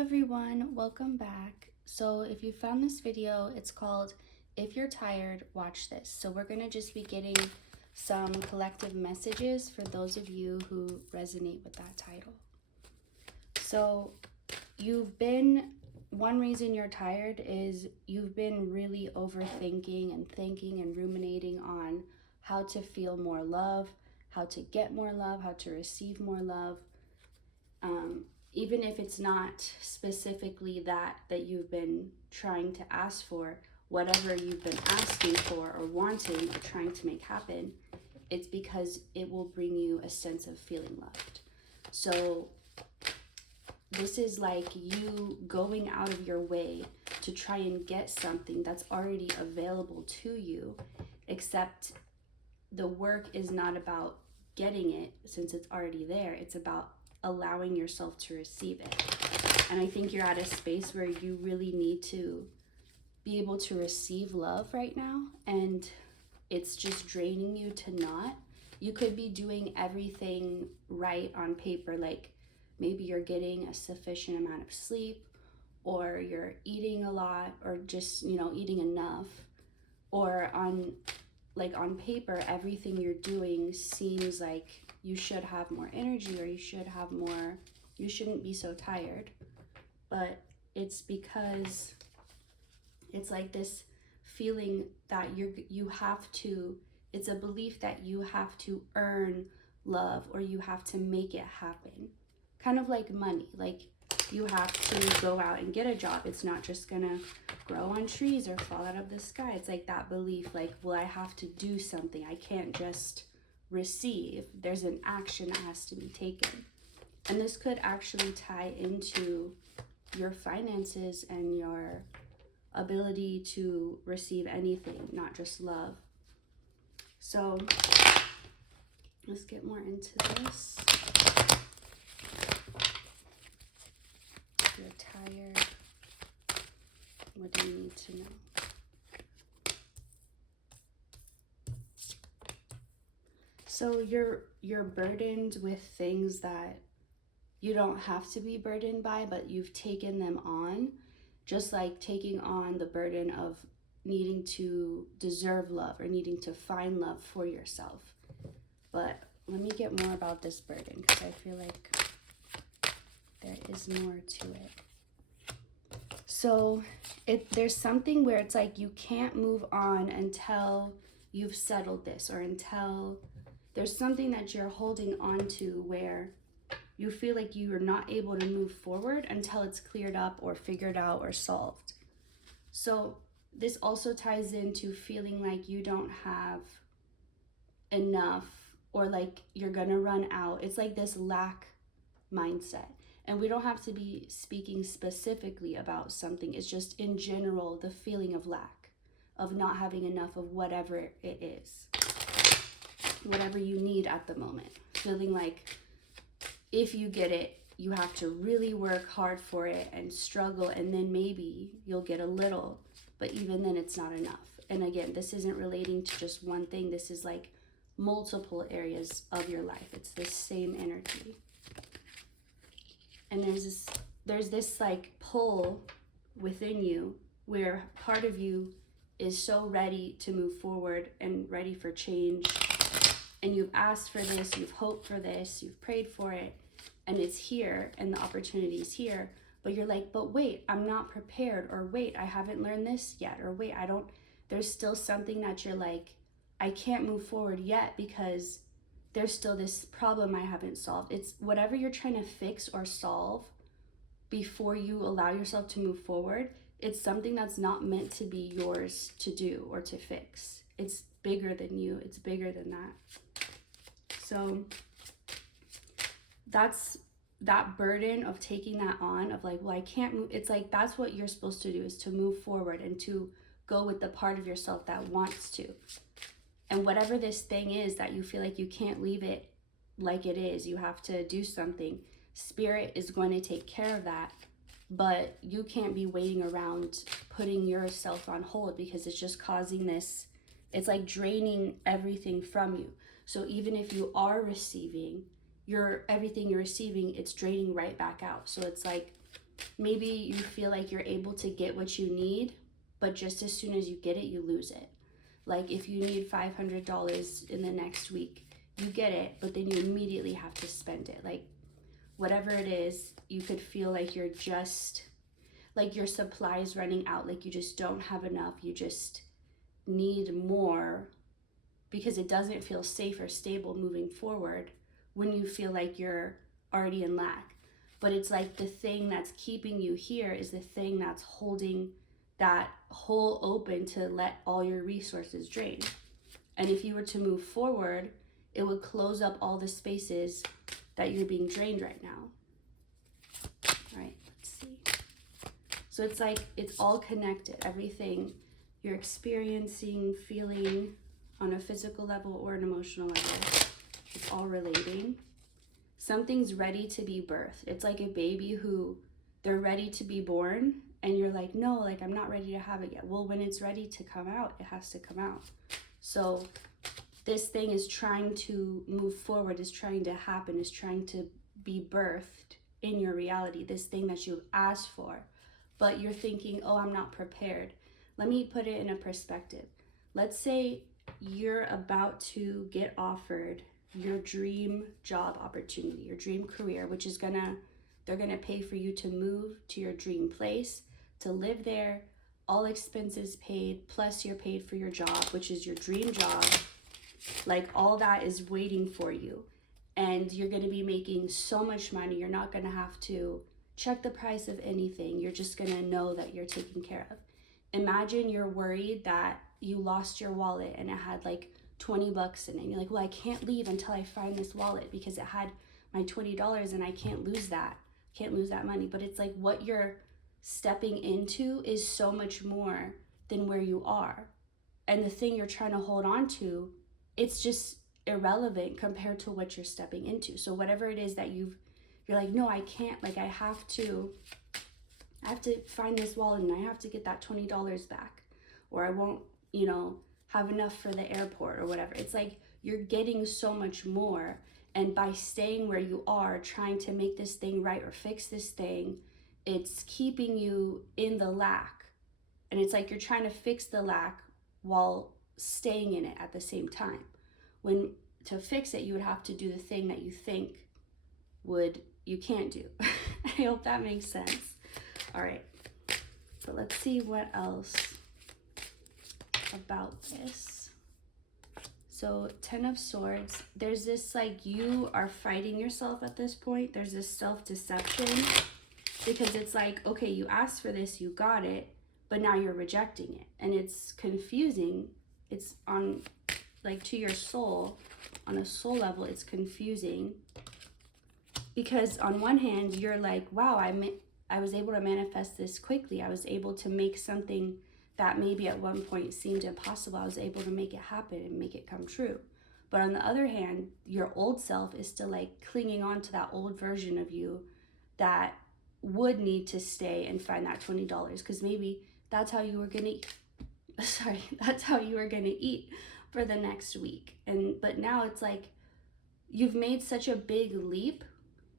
Everyone, welcome back. So if you found this video, it's called If You're Tired, Watch This. So we're going to just be getting some collective messages for those of you who resonate with that title. So one reason you're tired is you've been really overthinking and thinking and ruminating on how to feel more love, how to get more love, how to receive more love. Even if it's not specifically that you've been trying to ask for, whatever you've been asking for or wanting or trying to make happen, it's because it will bring you a sense of feeling loved. So this is like you going out of your way to try and get something that's already available to you, except the work is not about getting it since it's already there. It's about allowing yourself to receive it. And I think you're at a space where you really need to be able to receive love right now, and it's just draining you to not. You could be doing everything right on paper, like maybe you're getting a sufficient amount of sleep, or you're eating a lot, or just, eating enough, or on paper, everything you're doing seems like you should have more energy, or you shouldn't be so tired. But it's because it's like this feeling that it's a belief that you have to earn love, or you have to make it happen. Kind of like money, like you have to go out and get a job. It's not just gonna grow on trees or fall out of the sky. It's like that belief, like, well, I have to do something. I can't just receive. There's an action that has to be taken. And this could actually tie into your finances and your ability to receive anything, not just love. So let's get more into this. You're tired. What do you need to know? So you're burdened with things that you don't have to be burdened by, but you've taken them on, just like taking on the burden of needing to deserve love or needing to find love for yourself. But let me get more about this burden, because I feel like there is more to it. So there's something where it's like you can't move on until you've settled this, or until there's something that you're holding on to where you feel like you are not able to move forward until it's cleared up or figured out or solved. So this also ties into feeling like you don't have enough, or like you're gonna run out. It's like this lack mindset. And we don't have to be speaking specifically about something. It's just in general, the feeling of lack, of not having enough of whatever it is, whatever you need at the moment. Feeling like if you get it, you have to really work hard for it and struggle, and then maybe you'll get a little, but even then it's not enough. And again, this isn't relating to just one thing. This is like multiple areas of your life. It's the same energy. And there's this like pull within you where part of you is so ready to move forward and ready for change. And you've asked for this, you've hoped for this, you've prayed for it, and it's here, and the opportunity is here. But you're like, but wait, I'm not prepared, or wait, I haven't learned this yet, or wait, there's still something that you're like, I can't move forward yet because there's still this problem I haven't solved. It's whatever you're trying to fix or solve before you allow yourself to move forward. It's something that's not meant to be yours to do or to fix. It's bigger than you. It's bigger than that. So that's that burden of taking that on, of like, well, I can't move. It's like, that's what you're supposed to do, is to move forward and to go with the part of yourself that wants to. And whatever this thing is that you feel like you can't leave it like it is, you have to do something. Spirit is going to take care of that, but you can't be waiting around putting yourself on hold, because it's just causing this, it's like draining everything from you. So even if you are receiving, everything you're receiving, it's draining right back out. So it's like Maybe you feel like you're able to get what you need, but just as soon as you get it, you lose it. Like if you need $500 in the next week, you get it, but then you immediately have to spend it. Like whatever it is, you could feel like you're just, like your supply is running out, like you just don't have enough. You just need more because it doesn't feel safe or stable moving forward when you feel like you're already in lack. But it's like the thing that's keeping you here is the thing that's holding that hole open to let all your resources drain. And if you were to move forward, it would close up all the spaces that you're being drained right now. All right, let's see. So it's like it's all connected. Everything you're experiencing, feeling on a physical level or an emotional level, it's all relating. Something's ready to be birthed. It's like a baby who they're ready to be born and you're like, no, like I'm not ready to have it yet. Well, when it's ready to come out, it has to come out. So this thing is trying to move forward, is trying to happen, is trying to be birthed in your reality, this thing that you've asked for, but you're thinking, oh, I'm not prepared. Let me put it in a perspective. Let's say you're about to get offered your dream job opportunity, your dream career, which is they're gonna pay for you to move to your dream place, to live there, all expenses paid, plus you're paid for your job, which is your dream job. Like all that is waiting for you. And you're gonna be making so much money. You're not gonna have to check the price of anything. You're just gonna know that you're taken care of. Imagine you're worried that you lost your wallet and it had like $20 in it. And you're like, well, I can't leave until I find this wallet because it had my $20 and I can't lose that. Can't lose that money. But it's like what you're stepping into is so much more than where you are. And the thing you're trying to hold on to, it's just irrelevant compared to what you're stepping into. So whatever it is that you're like, no, I can't, like I have to find this wallet and I have to get that $20 back, or I won't, have enough for the airport or whatever. It's like you're getting so much more. And by staying where you are, trying to make this thing right or fix this thing, it's keeping you in the lack. And it's like you're trying to fix the lack while staying in it at the same time. When to fix it, you would have to do the thing that you think you can't do. I hope that makes sense. All right, so let's see what else about this. So 10 of Swords, there's this like you are fighting yourself at this point. There's this self-deception because it's like, okay, you asked for this, you got it, but now you're rejecting it. And it's confusing. It's on like to your soul, on a soul level, it's confusing because on one hand, you're like, wow, I was able to manifest this quickly. I was able to make something that maybe at one point seemed impossible. I was able to make it happen and make it come true. But on the other hand, your old self is still like clinging on to that old version of you that would need to stay and find that $20 because maybe that's how you were gonna that's how you were gonna eat for the next week. But now it's like you've made such a big leap.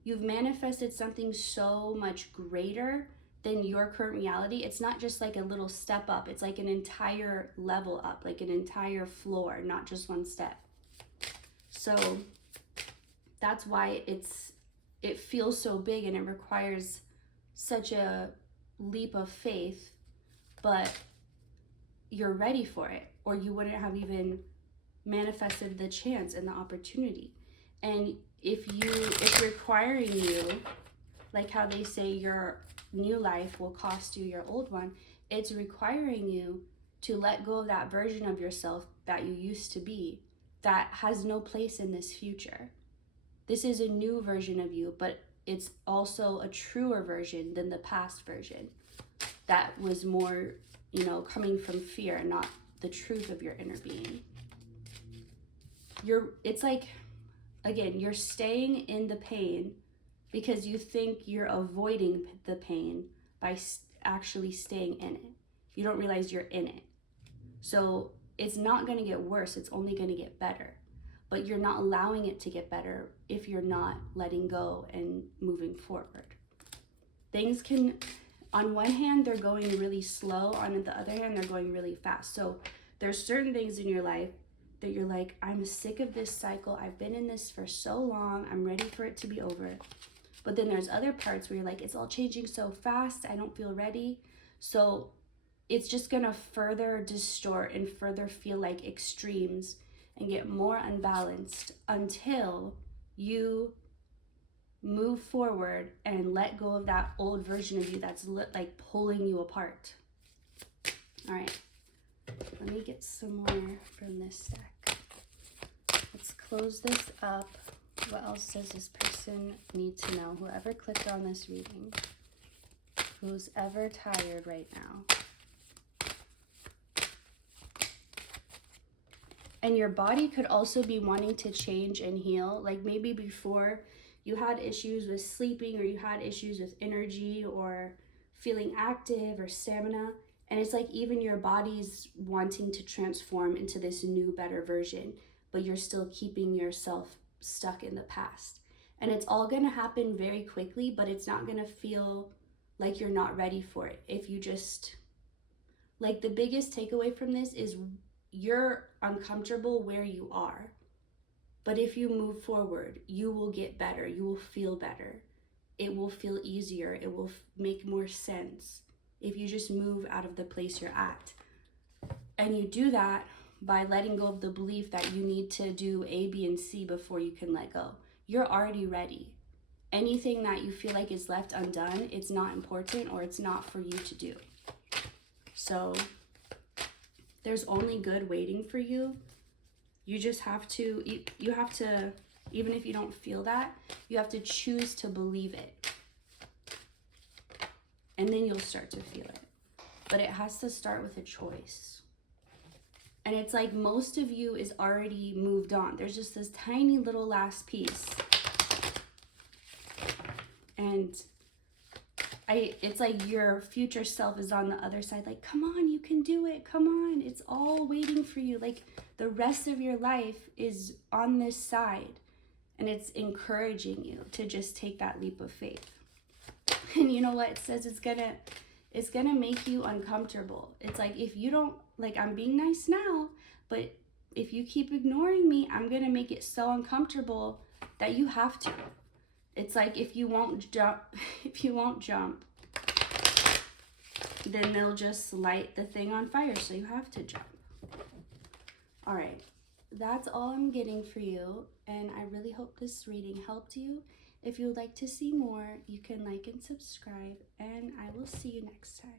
You've manifested something so much greater than your current reality. It's not just like a little step up. It's like an entire level up, like an entire floor, not just one step. So that's why it feels so big and it requires such a leap of faith, but you're ready for it, or you wouldn't have even manifested the chance and the opportunity. And if it's requiring you, like how they say your new life will cost you your old one, it's requiring you to let go of that version of yourself that you used to be that has no place in this future. This is a new version of you, but it's also a truer version than the past version that was more, coming from fear and not the truth of your inner being. It's like, again, you're staying in the pain because you think you're avoiding the pain by actually staying in it. You don't realize you're in it. So it's not going to get worse. It's only going to get better. But you're not allowing it to get better if you're not letting go and moving forward. things can, on one hand, they're going really slow. On the other hand, they're going really fast. So there's certain things in your life that you're like, I'm sick of this cycle. I've been in this for so long. I'm ready for it to be over. But then there's other parts where you're like, it's all changing so fast. I don't feel ready. So it's just going to further distort and further feel like extremes and get more unbalanced until you move forward and let go of that old version of you that's like pulling you apart. All right, let me get some more from this deck. Let's close this up. What else does this person need to know? Whoever clicked on this reading, who's ever tired right now. And your body could also be wanting to change and heal. Like maybe before you had issues with sleeping, or you had issues with energy or feeling active or stamina. And it's like even your body's wanting to transform into this new, better version, but you're still keeping yourself stuck in the past. And it's all gonna happen very quickly, but it's not gonna feel like you're not ready for it. If you just, like the biggest takeaway from this is you're uncomfortable where you are. But if you move forward, you will get better. You will feel better. It will feel easier. It will make more sense if you just move out of the place you're at. And you do that by letting go of the belief that you need to do A, B, and C before you can let go. You're already ready. Anything that you feel like is left undone, it's not important or it's not for you to do. So there's only good waiting for you. You just have to, you have to, even if you don't feel that, you have to choose to believe it. And then you'll start to feel it. But it has to start with a choice. And it's like most of you is already moved on. There's just this tiny little last piece. And it's like your future self is on the other side, like, come on, you can do it. Come on, it's all waiting for you. Like the rest of your life is on this side, and it's encouraging you to just take that leap of faith. And you know what? It says it's gonna make you uncomfortable. It's like, if you don't, like, I'm being nice now, but if you keep ignoring me, I'm gonna make it so uncomfortable that you have to. It's like if you won't jump, then they'll just light the thing on fire, so you have to jump. All right, that's all I'm getting for you, and I really hope this reading helped you. If you would like to see more, you can like and subscribe, and I will see you next time.